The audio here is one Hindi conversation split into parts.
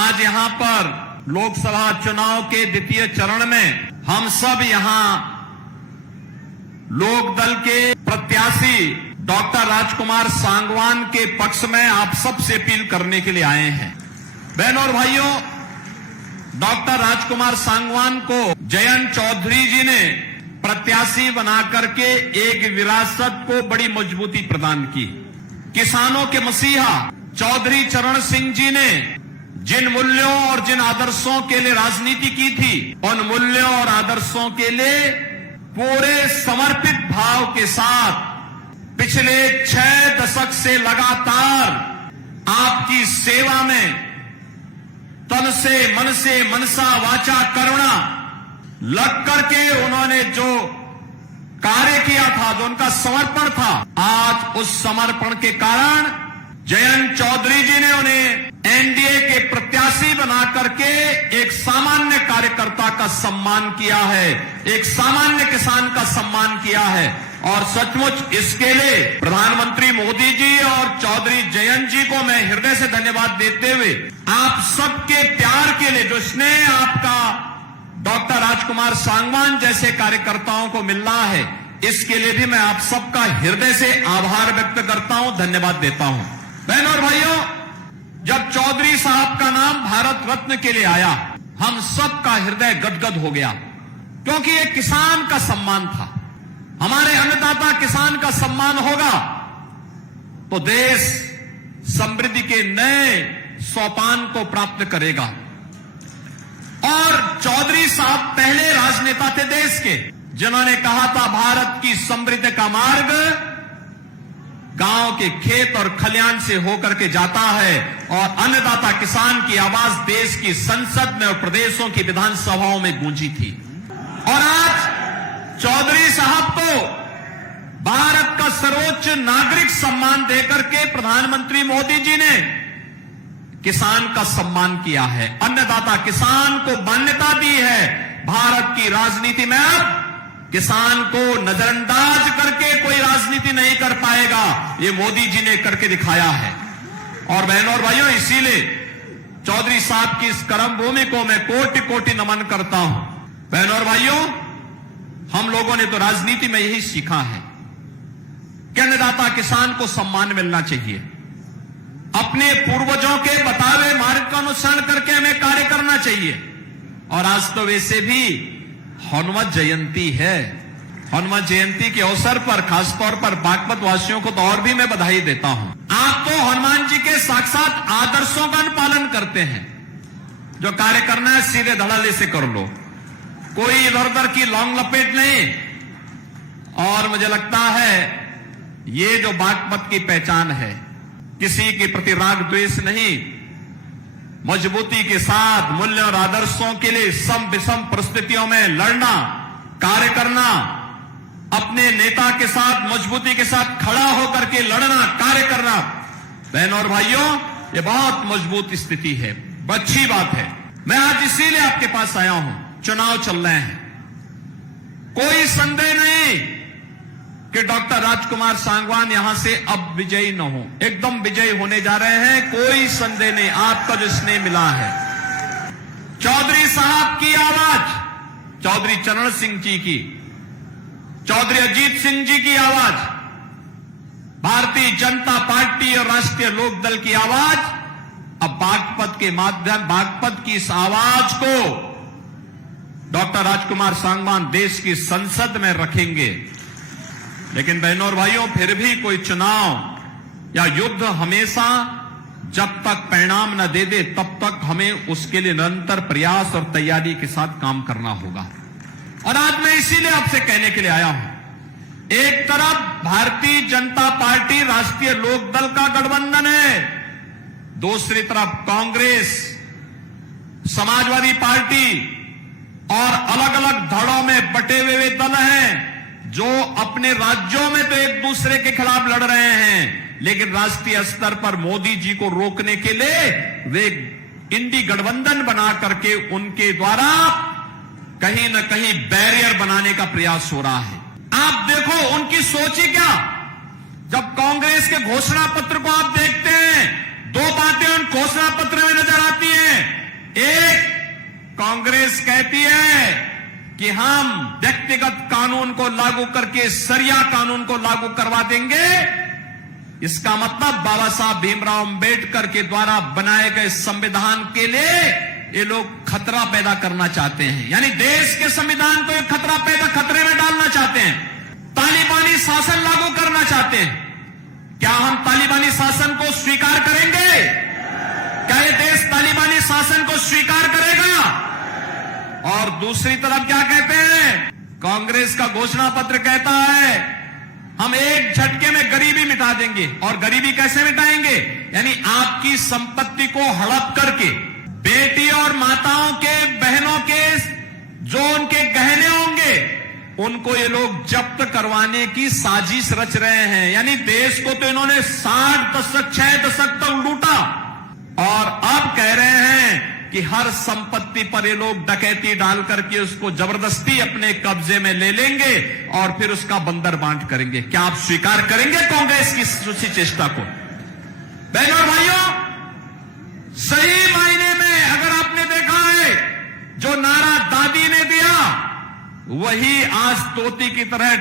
आज यहाँ पर लोकसभा चुनाव के द्वितीय चरण में हम सब यहाँ लोकदल के प्रत्याशी डॉक्टर राजकुमार सांगवान के पक्ष में आप सबसे अपील करने के लिए आए हैं। बहनों और भाइयों, डॉक्टर राजकुमार सांगवान को जयंत चौधरी जी ने प्रत्याशी बना करके एक विरासत को बड़ी मजबूती प्रदान की। किसानों के मसीहा चौधरी चरण सिंह जी ने जिन मूल्यों और जिन आदर्शों के लिए राजनीति की थी, उन मूल्यों और आदर्शों के लिए पूरे समर्पित भाव के साथ पिछले 6 दशक से लगातार आपकी सेवा में तन से, मन से, मनसा, वाचा, करुणा लग करके उन्होंने जो कार्य किया था, जो उनका समर्पण था, आज उस समर्पण के कारण जयंत चौधरी जी ने उन्हें एनडीए के प्रत्याशी बना करके एक सामान्य कार्यकर्ता का सम्मान किया है, एक सामान्य किसान का सम्मान किया है। और सचमुच इसके लिए प्रधानमंत्री मोदी जी और चौधरी जयंत जी को मैं हृदय से धन्यवाद देते हुए आप सबके प्यार के लिए, जो स्नेह आपका डॉक्टर राजकुमार सांगवान जैसे कार्यकर्ताओं को मिल रहा है, इसके लिए भी मैं आप सबका हृदय से आभार व्यक्त करता हूं, धन्यवाद देता हूं। बहनों और भाइयों, जब चौधरी साहब का नाम भारत रत्न के लिए आया, हम सबका हृदय गदगद हो गया, क्योंकि ये किसान का सम्मान था। हमारे अन्नदाता किसान का सम्मान होगा तो देश समृद्धि के नए सोपान को प्राप्त करेगा। और चौधरी साहब पहले राजनेता थे देश के, जिन्होंने कहा था भारत की समृद्धि का मार्ग गांव के खेत और खलियान से होकर के जाता है, और अन्नदाता किसान की आवाज देश की संसद में और प्रदेशों की विधानसभाओं में गूंजी थी। और आज चौधरी साहब को भारत का सर्वोच्च नागरिक सम्मान देकर के प्रधानमंत्री मोदी जी ने किसान का सम्मान किया है, अन्नदाता किसान को मान्यता दी है। भारत की राजनीति में अब किसान को नजरअंदाज करके कोई राजनीति नहीं कर पाएगा, ये मोदी जी ने करके दिखाया है। और बहनों और भाइयों, इसीलिए चौधरी साहब की इस कर्म भूमि को मैं कोटि कोटि नमन करता हूं। बहनों और भाइयों, हम लोगों ने तो राजनीति में यही सीखा है कि अन्नदाता किसान को सम्मान मिलना चाहिए। अपने पूर्वजों के बताए हुए मार्ग का अनुसरण करके हमें कार्य करना चाहिए। और आज तो वैसे भी हनुमत जयंती है। हनुमत जयंती के अवसर पर खासतौर पर बागपत वासियों को तो और भी मैं बधाई देता हूं। आप तो हनुमान जी के साक्षात आदर्शों का पालन करते हैं। जो कार्य करना है सीधे धड़ल्ले से कर लो, कोई इधर उधर की लौंग लपेट नहीं। और मुझे लगता है ये जो बागपत की पहचान है, किसी के प्रति राग द्वेष नहीं, मजबूती के साथ मूल्य और आदर्शों के लिए सम विषम परिस्थितियों में लड़ना, कार्य करना, अपने नेता के साथ मजबूती के साथ खड़ा होकर के लड़ना, कार्य करना। बहनों और भाइयों, ये बहुत मजबूत स्थिति है, अच्छी बात है। मैं आज इसीलिए आपके पास आया हूं। चुनाव चल रहे हैं, कोई संदेह नहीं कि डॉक्टर राजकुमार सांगवान यहां से अब विजयी न हो, एकदम विजयी होने जा रहे हैं, कोई संदेह नहीं। आपका जो स्नेह मिला है, चौधरी साहब की आवाज, चौधरी चरण सिंह जी की, चौधरी अजीत सिंह जी की आवाज, भारतीय जनता पार्टी और राष्ट्रीय लोकदल की आवाज, अब बागपत के माध्यम, बागपत की इस आवाज को डॉक्टर राजकुमार सांगवान देश की संसद में रखेंगे। लेकिन बहनों और भाइयों, फिर भी कोई चुनाव या युद्ध हमेशा जब तक परिणाम न दे दे, तब तक हमें उसके लिए निरंतर प्रयास और तैयारी के साथ काम करना होगा। और आज मैं इसीलिए आपसे कहने के लिए आया हूं, एक तरफ भारतीय जनता पार्टी राष्ट्रीय लोकदल का गठबंधन है, दूसरी तरफ कांग्रेस, समाजवादी पार्टी और अलग अलग धड़ों में बटे हुए दल हैं, जो अपने राज्यों में तो एक दूसरे के खिलाफ लड़ रहे हैं, लेकिन राष्ट्रीय स्तर पर मोदी जी को रोकने के लिए वे इंडी गठबंधन बना करके उनके द्वारा कहीं न कहीं बैरियर बनाने का प्रयास हो रहा है। आप देखो उनकी सोच ही क्या। जब कांग्रेस के घोषणा पत्र को आप देखते हैं, दो बातें उन घोषणा पत्र में नजर आती हैं। कांग्रेस कहती है कि हम व्यक्तिगत कानून को लागू करके सरिया कानून को लागू करवा देंगे, इसका मतलब बाबा साहब भीमराव अंबेडकर के द्वारा बनाए गए संविधान के लिए ये लोग खतरा पैदा करना चाहते हैं, यानी देश के संविधान को खतरे में डालना चाहते हैं, तालिबानी शासन लागू करना चाहते हैं। क्या हम तालिबानी शासन को स्वीकार करेंगे? क्या ये देश तालिबानी शासन को स्वीकार करेगा? और दूसरी तरफ क्या कहते हैं? कांग्रेस का घोषणा पत्र कहता है हम एक झटके में गरीबी मिटा देंगे। और गरीबी कैसे मिटाएंगे? यानी आपकी संपत्ति को हड़प करके बेटी और माताओं के, बहनों के जो उनके गहने होंगे उनको ये लोग जब्त करवाने की साजिश रच रहे हैं। यानी देश को तो इन्होंने 6 दशक तक लूटा और अब कह रहे हैं कि हर संपत्ति पर ये लोग डकैती डाल करके उसको जबरदस्ती अपने कब्जे में ले लेंगे और फिर उसका बंदर बांट करेंगे। क्या आप स्वीकार करेंगे कांग्रेस की इस चेष्टा को? बहनों और भाइयों, सही मायने में अगर आपने देखा है जो नारा दादी ने दिया वही आज तोती की तरह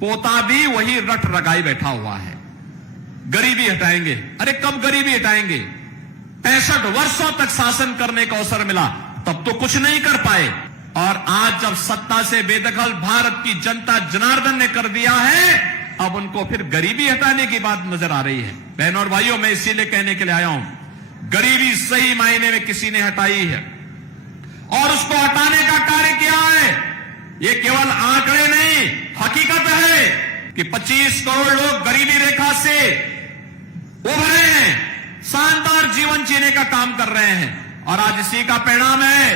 पोता भी वही रट रगाई बैठा हुआ है। गरीबी हटाएंगे। अरे कब गरीबी हटाएंगे? 65 वर्षों तक शासन करने का अवसर मिला, तब तो कुछ नहीं कर पाए। और आज जब सत्ता से बेदखल भारत की जनता जनार्दन ने कर दिया है, अब उनको फिर गरीबी हटाने की बात नजर आ रही है। बहनों और भाइयों, मैं इसीलिए कहने के लिए आया हूं, गरीबी सही मायने में किसी ने हटाई है और उसको हटाने का कार्य किया है। ये केवल आंकड़े नहीं, हकीकत है कि 25 करोड़ लोग गरीबी रेखा से उभरे हैं, शानदार जीवन जीने का काम कर रहे हैं। और आज इसी का परिणाम है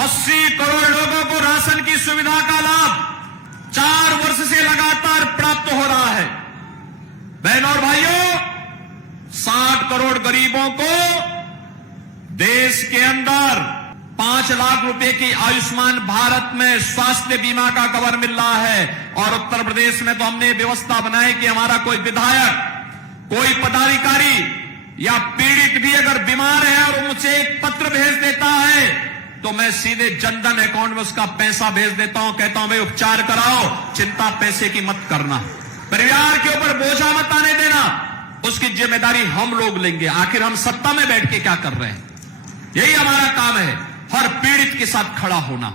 80 करोड़ लोगों को राशन की सुविधा का लाभ 4 वर्ष से लगातार प्राप्त हो रहा है। बहनों और भाइयों, 60 करोड़ गरीबों को देश के अंदर 5 लाख रुपए की आयुष्मान भारत में स्वास्थ्य बीमा का कवर मिल रहा है। और उत्तर प्रदेश में तो हमने व्यवस्था बनाई कि हमारा कोई विधायक, कोई पदाधिकारी या पीड़ित भी अगर बीमार है और मुझे एक पत्र भेज देता है तो मैं सीधे जनधन अकाउंट में उसका पैसा भेज देता हूं, कहता हूं भाई उपचार कराओ, चिंता पैसे की मत करना, परिवार के ऊपर बोझा मत आने देना, उसकी जिम्मेदारी हम लोग लेंगे। आखिर हम सत्ता में बैठ के क्या कर रहे हैं? यही हमारा काम है, हर पीड़ित के साथ खड़ा होना।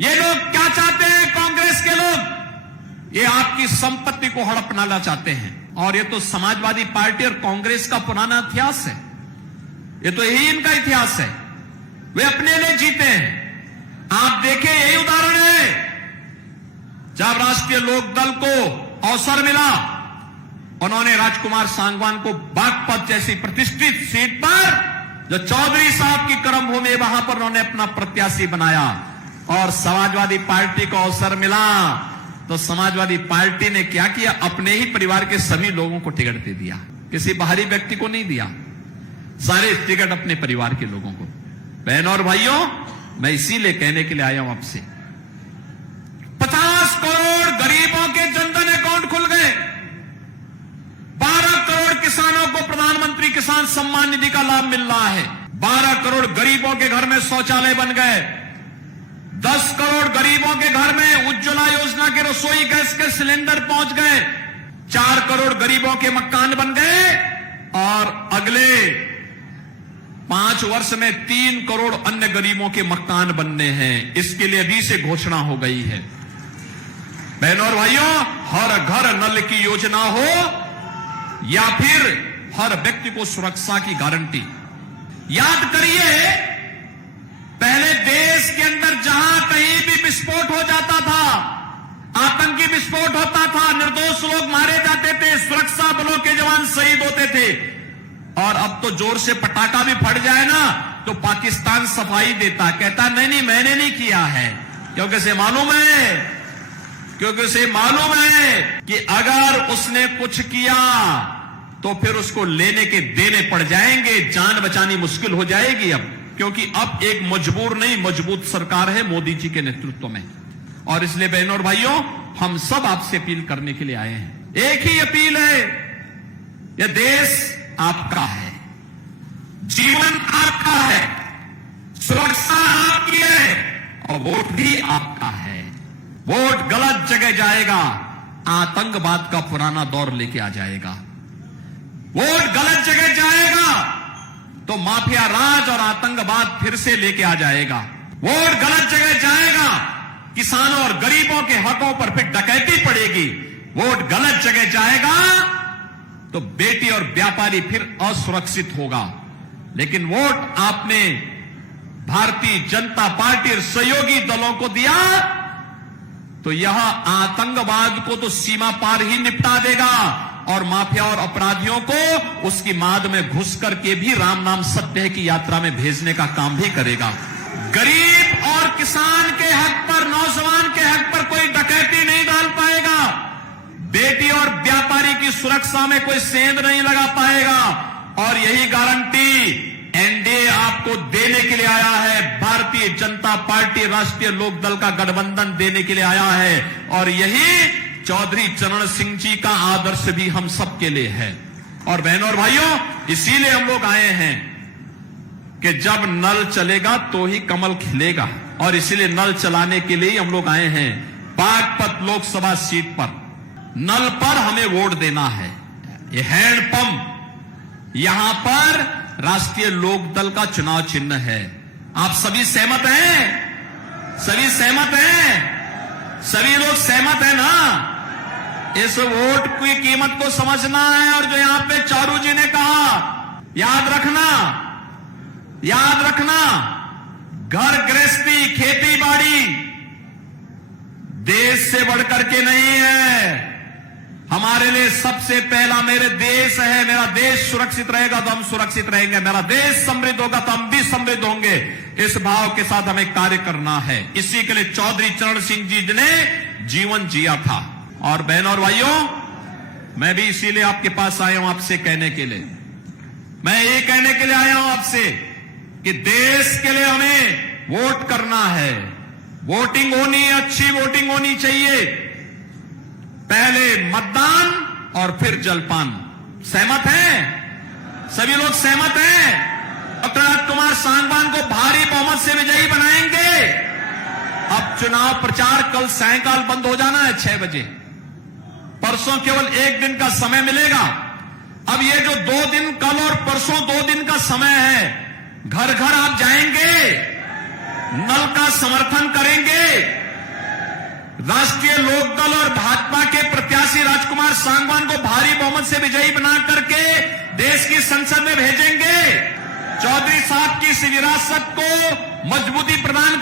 ये लोग क्या चाहते हैं? कांग्रेस के लोग ये आपकी संपत्ति को हड़पना चाहते हैं। और ये तो समाजवादी पार्टी और कांग्रेस का पुराना इतिहास है, ये तो यही इनका इतिहास है। वे अपने लिए जीते हैं। आप देखें, यही उदाहरण है जब राष्ट्रीय लोकदल को अवसर मिला, उन्होंने राजकुमार सांगवान को बागपत जैसी प्रतिष्ठित सीट पर, जो चौधरी साहब की कर्मभूमि, वहां पर उन्होंने अपना प्रत्याशी बनाया। और समाजवादी पार्टी को अवसर मिला तो समाजवादी पार्टी ने क्या किया? अपने ही परिवार के सभी लोगों को टिकट दे दिया, किसी बाहरी व्यक्ति को नहीं दिया, सारे टिकट अपने परिवार के लोगों को। बहनों और भाइयों, मैं इसीलिए कहने के लिए आया हूं आपसे, 50 करोड़ गरीबों के जनधन अकाउंट खुल गए, 12 करोड़ किसानों को प्रधानमंत्री किसान सम्मान निधि का लाभ मिल रहा है, 12 करोड़ गरीबों के घर में शौचालय बन गए, 10 करोड़ गरीबों के घर में उज्ज्वला योजना के रसोई गैस के सिलेंडर पहुंच गए, 4 करोड़ गरीबों के मकान बन गए और अगले 5 वर्ष में 3 करोड़ अन्य गरीबों के मकान बनने हैं। इसके लिए अभी से घोषणा हो गई है। बहनों और भाइयों, हर घर नल की योजना हो या फिर हर व्यक्ति को सुरक्षा की गारंटी। याद करिए, पहले देश के अंदर जहां कहीं भी विस्फोट हो जाता था, आतंकी विस्फोट होता था, निर्दोष लोग मारे जाते थे, सुरक्षा बलों के जवान शहीद होते थे। और अब तो जोर से पटाखा भी फट जाए ना तो पाकिस्तान सफाई देता, कहता नहीं नहीं मैंने नहीं किया है, क्योंकि उसे मालूम है कि अगर उसने कुछ किया तो फिर उसको लेने के देने पड़ जाएंगे, जान बचानी मुश्किल हो जाएगी अब, क्योंकि अब एक मजबूर नहीं मजबूत सरकार है मोदी जी के नेतृत्व में। और इसलिए बहनों और भाइयों, हम सब आपसे अपील करने के लिए आए हैं। एक ही अपील है, यह देश आपका है, जीवन आपका है, सुरक्षा वोट भी आपका है। वोट गलत जगह जाएगा, आतंकवाद का पुराना दौर लेके आ जाएगा। वोट गलत जगह जाएगा तो माफिया राज और आतंकवाद फिर से लेके आ जाएगा। वोट गलत जगह जाएगा, किसानों और गरीबों के हकों पर फिर डकैती पड़ेगी। वोट गलत जगह जाएगा तो बेटी और व्यापारी फिर असुरक्षित होगा। लेकिन वोट आपने भारतीय जनता पार्टी और सहयोगी दलों को दिया तो यह आतंकवाद को तो सीमा पार ही निपटा देगा और माफिया और अपराधियों को उसकी माद में घुस करके भी राम नाम सत्य की यात्रा में भेजने का काम भी करेगा। गरीब और किसान के हक पर, नौजवान के हक पर कोई डकैती नहीं डाल पाएगा। बेटी और व्यापारी की सुरक्षा में कोई सेंध नहीं लगा पाएगा। और यही गारंटी एनडीए आपको देने के लिए आया है। भारतीय जनता पार्टी राष्ट्रीय लोकदल का गठबंधन देने के लिए आया है। और यही चौधरी चरण सिंह जी का आदर्श भी हम सबके लिए है। और बहनों और भाइयों, इसीलिए हम लोग आए हैं कि जब नल चलेगा तो ही कमल खिलेगा। और इसीलिए नल चलाने के लिए हम लोग आए हैं। बागपत लोकसभा सीट पर नल पर हमें वोट देना है। ये हैंडपंप यहां पर राष्ट्रीय लोकदल का चुनाव चिन्ह है। आप सभी सहमत हैं? सभी सहमत हैं? सभी लोग सहमत हैं ना? इस वोट की कीमत को समझना है। और जो यहां पे चारू जी ने कहा, याद रखना, याद रखना, घर गृहस्थी, खेती बाड़ी देश से बढ़कर के नहीं है। हमारे लिए सबसे पहला मेरे देश है। मेरा देश सुरक्षित रहेगा तो हम सुरक्षित रहेंगे। मेरा देश समृद्ध होगा तो हम भी समृद्ध होंगे। इस भाव के साथ हमें कार्य करना है। इसी के लिए चौधरी चरण सिंह जी ने जीवन जिया था। और बहनों और भाइयों, मैं भी इसीलिए आपके पास आया हूं आपसे कहने के लिए, मैं ये कहने के लिए आया हूं आपसे कि देश के लिए हमें वोट करना है। वोटिंग होनी, अच्छी वोटिंग होनी चाहिए। पहले मतदान और फिर जलपान। सहमत हैं? सभी लोग सहमत हैं? डॉक्टर राजकुमार सांगवान को भारी बहुमत से विजयी बनाएंगे। अब चुनाव प्रचार कल सायंकाल बंद हो जाना है 6 बजे। परसों केवल 1 दिन का समय मिलेगा। अब ये जो 2 दिन, कल और परसों 2 दिन का समय है, घर घर आप जाएंगे, नल का समर्थन करेंगे, राष्ट्रीय लोकदल और भाजपा के प्रत्याशी राजकुमार सांगवान को भारी बहुमत से विजयी बना करके देश की संसद में भेजेंगे। चौधरी साहब की इस विरासत को मजबूती प्रदान